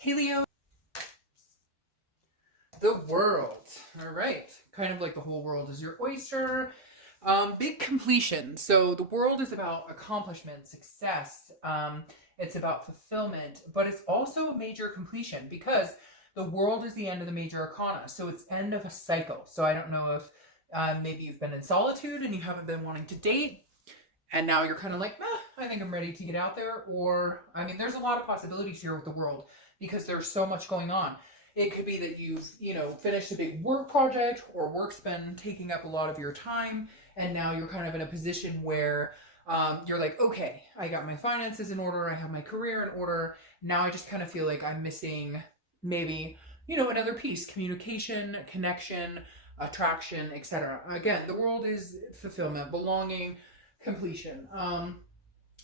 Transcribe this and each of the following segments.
Hey Leo, the world. All right. Kind of like the whole world is your oyster. Big completion. So the world is about accomplishment, success. It's about fulfillment, but it's also a major completion because the world is the end of the major arcana. So it's end of a cycle. So I don't know if maybe you've been in solitude and you haven't been wanting to date. And now you're kind of like, I think I'm ready to get out there. Or, I mean, there's a lot of possibilities here with the world because there's so much going on. It could be that you've, finished a big work project or work's been taking up a lot of your time. And now you're kind of in a position where you're like, okay, I got my finances in order. I have my career in order. Now I just kind of feel like I'm missing maybe, another piece, communication, connection, attraction, etc. Again, the world is fulfillment, belonging, completion.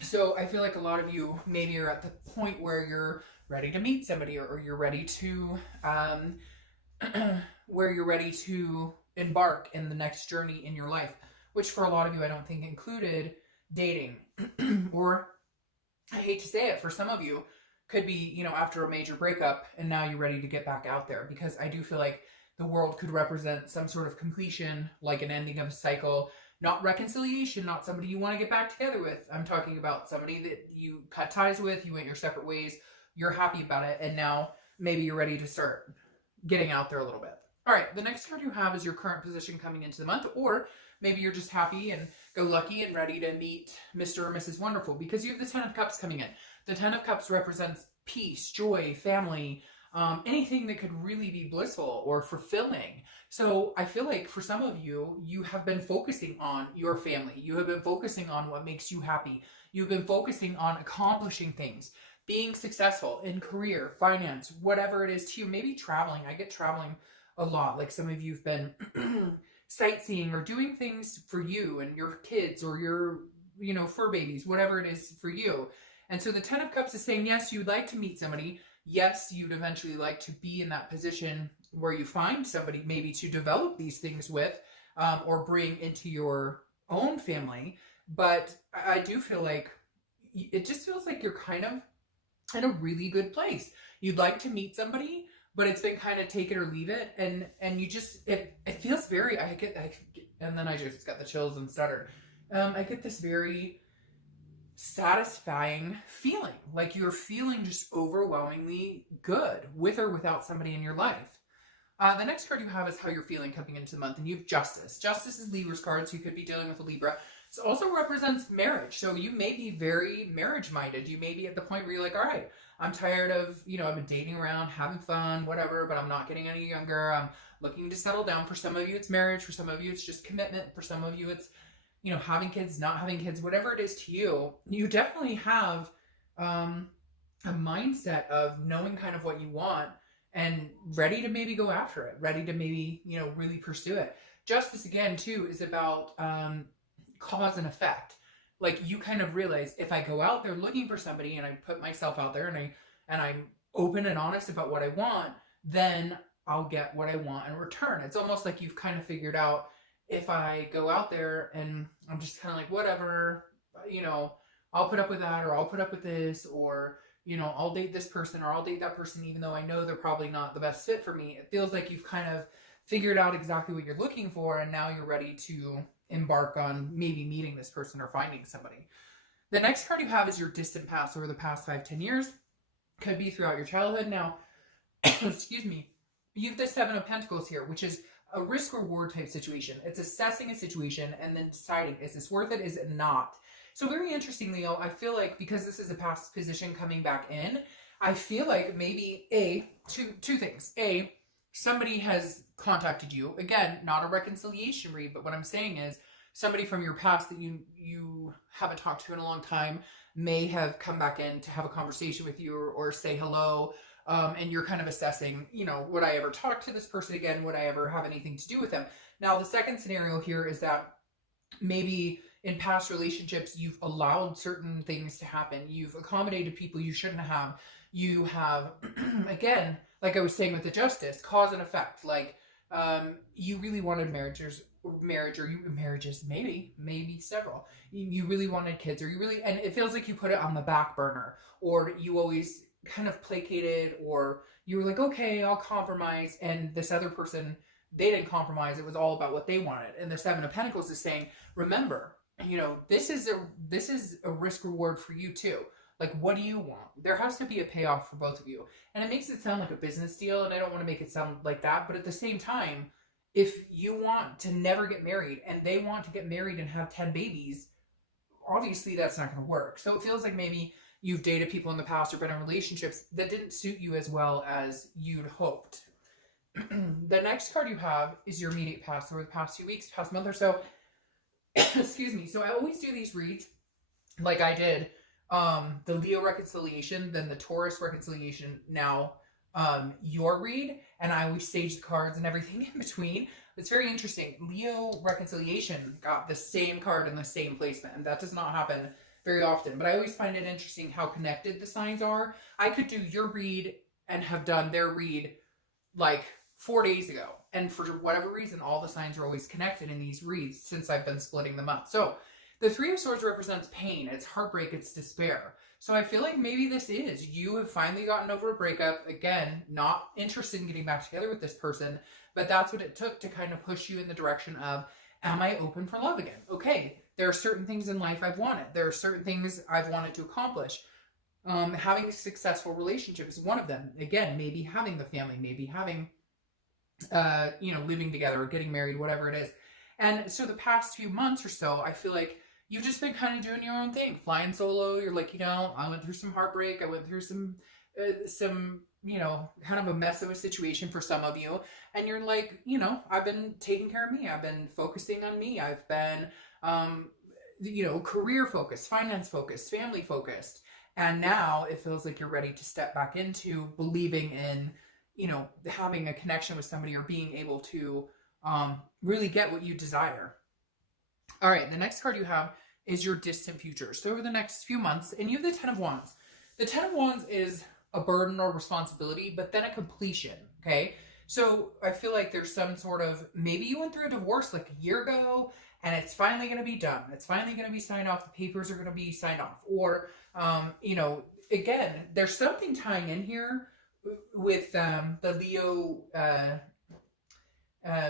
So I feel like a lot of you maybe are at the point where you're ready to meet somebody, or you're ready to where you're ready to embark in the next journey in your life, which for a lot of you I don't think included dating. Or I hate to say it, for some of you could be, after a major breakup and now you're ready to get back out there, because I do feel like the world could represent some sort of completion, like an ending of a cycle. Not reconciliation, not somebody you want to get back together with. I'm talking about somebody that you cut ties with, you went your separate ways, you're happy about it, and now maybe you're ready to start getting out there a little bit. All right, the next card you have is your current position coming into the month, or maybe you're just happy and go lucky and ready to meet Mr. or Mrs. Wonderful, because you have the Ten of Cups coming in. The Ten of Cups represents peace, joy, family, anything that could really be blissful or fulfilling. So I feel like for some of you, you have been focusing on your family. You have been focusing on what makes you happy. You've been focusing on accomplishing things, being successful in career, finance, whatever it is to you. Maybe traveling. I get traveling a lot. Like some of you have been sightseeing or doing things for you and your kids or your, fur babies, whatever it is for you. And so the Ten of Cups is saying, yes, you'd like to meet somebody. Yes, you'd eventually like to be in that position where you find somebody maybe to develop these things with, or bring into your own family. But I do feel like it just feels like you're kind of in a really good place. You'd like to meet somebody, but it's been kind of take it or leave it. And you just, it feels very, and then I just got the chills and stuttered. I get this very satisfying feeling, like you're feeling just overwhelmingly good with or without somebody in your life. The next card you have is how you're feeling coming into the month, and you have Justice. Justice is Libra's card, so you could be dealing with a Libra. It also represents marriage, so you may be very marriage-minded. You may be at the point where you're like, all right, I'm tired of, I've been dating around, having fun, whatever, but I'm not getting any younger. I'm looking to settle down. For some of you, it's marriage. For some of you, it's just commitment. For some of you, it's having kids, not having kids, whatever it is to you. You definitely have a mindset of knowing kind of what you want and ready to maybe go after it, ready to maybe, really pursue it. Justice, again, too, is about cause and effect. Like you kind of realize, if I go out there looking for somebody and I put myself out there and I'm open and honest about what I want, then I'll get what I want in return. It's almost like you've kind of figured out, if I go out there and I'm just kind of like, whatever, I'll put up with that, or I'll put up with this, or, I'll date this person or I'll date that person, even though I know they're probably not the best fit for me. It feels like you've kind of figured out exactly what you're looking for, and now you're ready to embark on maybe meeting this person or finding somebody. The next card you have is your distant past, over the past 5-10 years. Could be throughout your childhood. Now, excuse me, you have the Seven of Pentacles here, which is a risk-reward type situation. It's assessing a situation and then deciding, is this worth it? Is it not? So very interesting, Leo, I feel like because this is a past position coming back in, I feel like maybe two things. Somebody has contacted you. Again, not a reconciliation read, but what I'm saying is somebody from your past that you haven't talked to in a long time may have come back in to have a conversation with you, or say hello. And you're kind of assessing, would I ever talk to this person again? Would I ever have anything to do with them? Now, the second scenario here is that maybe in past relationships, you've allowed certain things to happen. You've accommodated people you shouldn't have. You have, again, like I was saying with the Justice, cause and effect. Like, you really wanted marriages, maybe several. You really wanted kids, or and it feels like you put it on the back burner, or you always kind of placated, or you were like, okay, I'll compromise, and this other person, they didn't compromise. It was all about what they wanted. And the Seven of Pentacles is saying, remember, you know, this is a risk reward for you too. Like, what do you want? There has to be a payoff for both of you. And it makes it sound like a business deal, and I don't want to make it sound like that. But at the same time, if you want to never get married and they want to get married and have 10 babies, obviously that's not going to work. So it feels like maybe you've dated people in the past or been in relationships that didn't suit you as well as you'd hoped. The next card you have is your immediate past, or the past few weeks, past month or so. Excuse me. So I always do these reads like I did the Leo reconciliation, then the Taurus reconciliation, now your read, and I always stage the cards and everything in between. It's very interesting. Leo reconciliation got the same card in the same placement, and that does not happen very often, but I always find it interesting how connected the signs are. I could do your read and have done their read like 4 days ago, and for whatever reason, all the signs are always connected in these reads since I've been splitting them up. So the Three of Swords represents pain, it's heartbreak, it's despair. So I feel like maybe this is, you have finally gotten over a breakup. Again, not interested in getting back together with this person, but that's what it took to kind of push you in the direction of, am I open for love again? Okay, there are certain things in life I've wanted. There are certain things I've wanted to accomplish. Having a successful relationship is one of them. Again, maybe having the family, maybe having, you know, living together or getting married, whatever it is. And so the past few months or so, I feel like you've just been kind of doing your own thing, flying solo. You're like, you know, I went through some heartbreak. I went through some, you know, kind of a mess of a situation for some of you. And you're like, you know, I've been taking care of me. I've been focusing on me. I've been, you know, career focused, finance focused, family focused. And now it feels like you're ready to step back into believing in, you know, having a connection with somebody or being able to really get what you desire. All right, the next card you have is your distant future. So over the next few months, and you have the Ten of Wands. The Ten of Wands is a burden or responsibility, but then a completion, okay? So I feel like there's some sort of, maybe you went through a divorce like a year ago, and it's finally going to be done. It's finally going to be signed off. The papers are going to be signed off. Or, you know, again, there's something tying in here with the Leo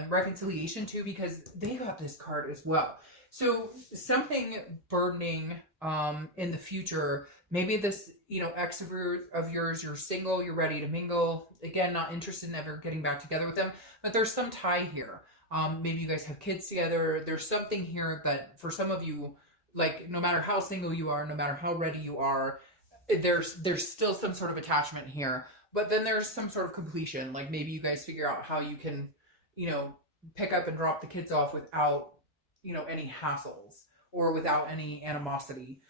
reconciliation too, because they got this card as well. So something burdening in the future, maybe this, you know, ex of yours, you're single, you're ready to mingle. Again, not interested in ever getting back together with them, but there's some tie here. Maybe you guys have kids together. There's something here that for some of you, like no matter how single you are, no matter how ready you are, there's still some sort of attachment here. But then there's some sort of completion. Like maybe you guys figure out how you can, you know, pick up and drop the kids off without, you know, any hassles or without any animosity.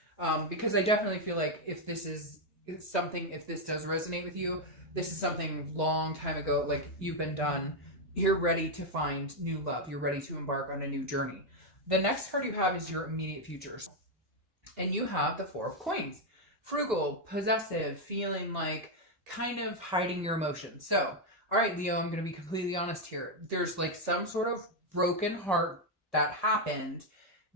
Because I definitely feel like if this is something, if this does resonate with you, this is something long time ago, like you've been done. You're ready to find new love. You're ready to embark on a new journey. The next card you have is your immediate future. And you have the Four of Coins. Frugal, possessive, feeling like kind of hiding your emotions. So, all right, Leo, I'm going to be completely honest here. There's like some sort of broken heart that happened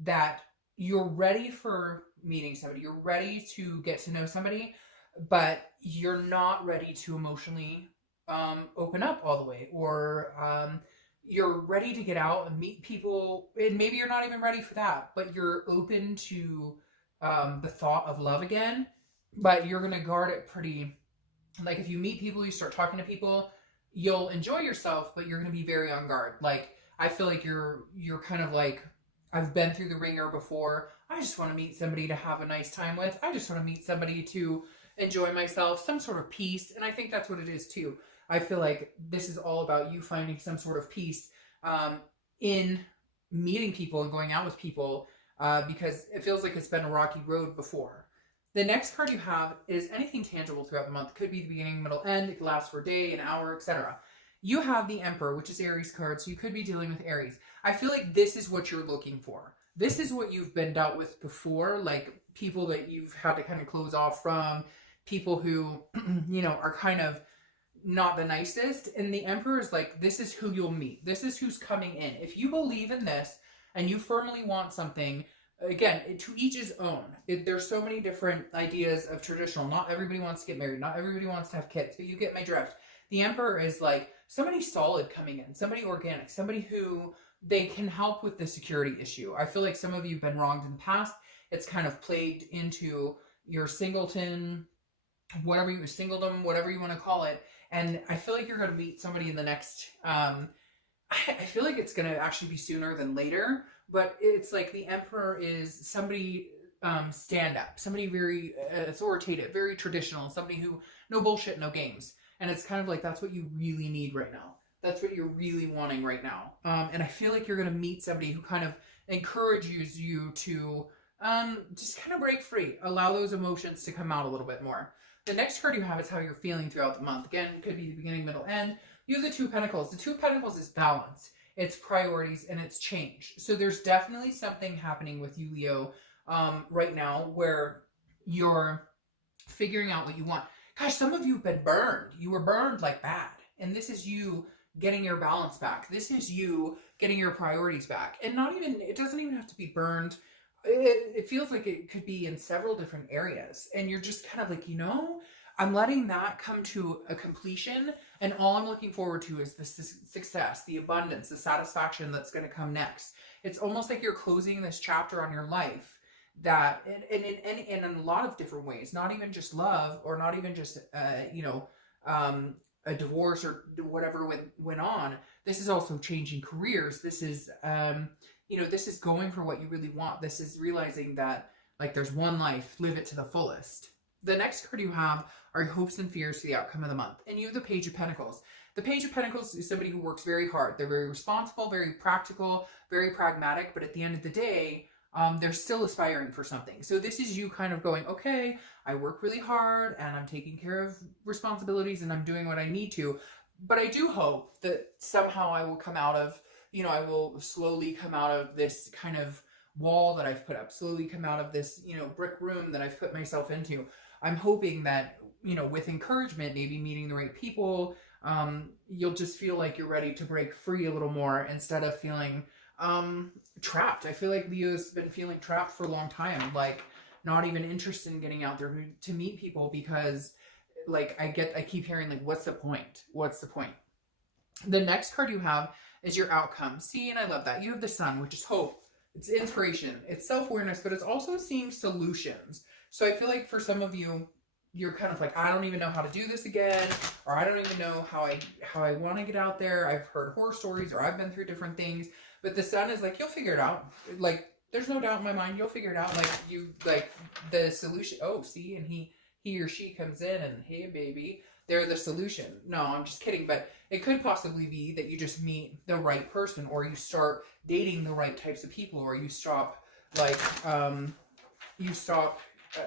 that you're ready for meeting somebody. You're ready to get to know somebody, but you're not ready to emotionally open up all the way, or you're ready to get out and meet people, and maybe you're not even ready for that, but you're open to the thought of love again, but you're going to guard it pretty, like if you meet people, you start talking to people, you'll enjoy yourself, but you're going to be very on guard. Like, I feel like you're kind of like, I've been through the ringer before. I just want to meet somebody to have a nice time with. I just want to meet somebody to enjoy myself, some sort of peace. And I think that's what it is too. I feel like this is all about you finding some sort of peace in meeting people and going out with people, because it feels like it's been a rocky road before. The next card you have is anything tangible throughout the month. Could be the beginning, middle, end. It could last for a day, an hour, etc. You have the Emperor, which is Aries card, so you could be dealing with Aries. I feel like this is what you're looking for. This is what you've been dealt with before, like people that you've had to kind of close off from, people who, you know, are kind of not the nicest. And the Emperor is like, this is who you'll meet. This is who's coming in. If you believe in this and you firmly want something, again, to each his own. There's so many different ideas of traditional. Not everybody wants to get married. Not everybody wants to have kids, but you get my drift. The Emperor is like somebody solid coming in, somebody organic, somebody who they can help with the security issue. I feel like some of you have been wronged in the past. It's kind of plagued into your singleton, singledom, whatever you want to call it. And I feel like you're going to meet somebody in the next, I feel like it's going to actually be sooner than later, but it's like the Emperor is somebody stand up, somebody very authoritative, very traditional, somebody who, no bullshit, no games. And it's kind of like, that's what you really need right now. That's what you're really wanting right now. And I feel like you're going to meet somebody who kind of encourages you to just kind of break free, allow those emotions to come out a little bit more. The next card you have is how you're feeling throughout the month. Again, could be the beginning, middle, end. You have the Two of Pentacles. The Two of Pentacles is balance. It's priorities and it's change. So there's definitely something happening with you, Leo, right now where you're figuring out what you want. Gosh, some of you have been burned. You were burned like bad. And this is you getting your balance back. This is you getting your priorities back. And it doesn't even have to be burned. It feels like it could be in several different areas. And you're just kind of like, I'm letting that come to a completion. And all I'm looking forward to is the success, the abundance, the satisfaction that's going to come next. It's almost like you're closing this chapter on your life that, and in a lot of different ways, not even just love or not even just, a divorce or whatever went on. This is also changing careers. This is, this is going for what you really want. This is realizing that like there's one life, live it to the fullest. The next card you have are your hopes and fears for the outcome of the month. And you have the Page of Pentacles. The Page of Pentacles is somebody who works very hard. They're very responsible, very practical, very pragmatic. But at the end of the day, they're still aspiring for something. So this is you kind of going, okay, I work really hard and I'm taking care of responsibilities and I'm doing what I need to. But I do hope that somehow I will come out of, I will slowly come out of this kind of wall that I've put up, slowly come out of this, brick room that I've put myself into. I'm hoping that, with encouragement, maybe meeting the right people, you'll just feel like you're ready to break free a little more instead of feeling trapped. I feel like Leo's been feeling trapped for a long time, like not even interested in getting out there to meet people because like I keep hearing like, what's the point? What's the point? The next card you have is your outcome. See, and I love that. You have the Sun, which is hope. It's inspiration. It's self-awareness, but it's also seeing solutions. So I feel like for some of you, you're kind of like, I don't even know how to do this again, or I don't even know how I want to get out there. I've heard horror stories or I've been through different things, but the Sun is like, you'll figure it out. Like, there's no doubt in my mind, you'll figure it out. Like the solution. Oh, see, and he or she comes in and, hey, baby, they're the solution. No, I'm just kidding. But it could possibly be that you just meet the right person, or you start dating the right types of people, or you stop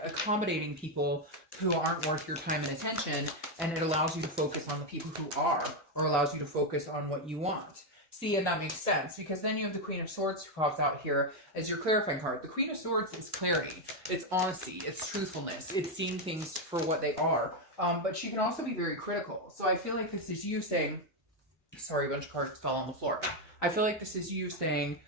accommodating people who aren't worth your time and attention, and it allows you to focus on the people who are, or allows you to focus on what you want. See, and that makes sense, because then you have the Queen of Swords who pops out here as your clarifying card. The Queen of Swords is clarity, it's honesty, it's truthfulness, it's seeing things for what they are. But she can also be very critical. So I feel like this is you saying, sorry, a bunch of cards fell on the floor. I feel like this is you saying,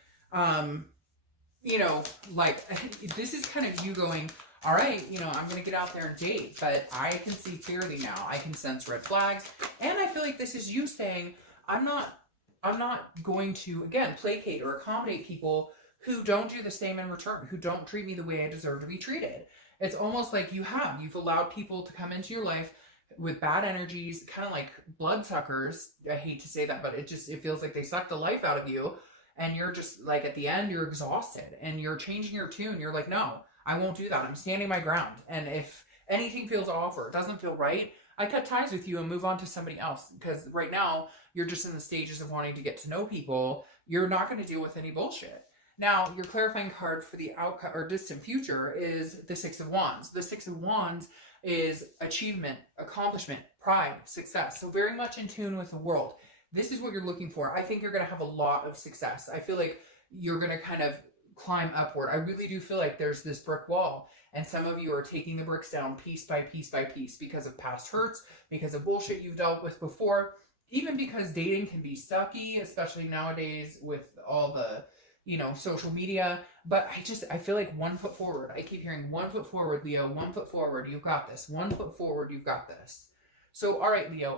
this is kind of you going, all right, I'm going to get out there and date, but I can see clearly now. I can sense red flags. And I feel like this is you saying, I'm not going to, again, placate or accommodate people who don't do the same in return, who don't treat me the way I deserve to be treated. It's almost like you've allowed people to come into your life with bad energies, kind of like bloodsuckers. I hate to say that, but it feels like they suck the life out of you. And you're just like, at the end, you're exhausted and you're changing your tune. You're like, no, I won't do that. I'm standing my ground. And if anything feels off or it doesn't feel right, I cut ties with you and move on to somebody else. Because right now, you're just in the stages of wanting to get to know people. You're not going to deal with any bullshit. Now, your clarifying card for the outcome or distant future is the Six of Wands. The Six of Wands is achievement, accomplishment, pride, success. So very much in tune with the world. This is what you're looking for. I think you're going to have a lot of success. I feel like you're going to kind of climb upward. I really do feel like there's this brick wall, and some of you are taking the bricks down piece by piece by piece because of past hurts, because of bullshit you've dealt with before, even because dating can be sucky, especially nowadays with all the you know, social media. But I feel like 1 foot forward. I keep hearing 1 foot forward, Leo, 1 foot forward, you've got this. 1 foot forward, you've got this. So, all right, Leo,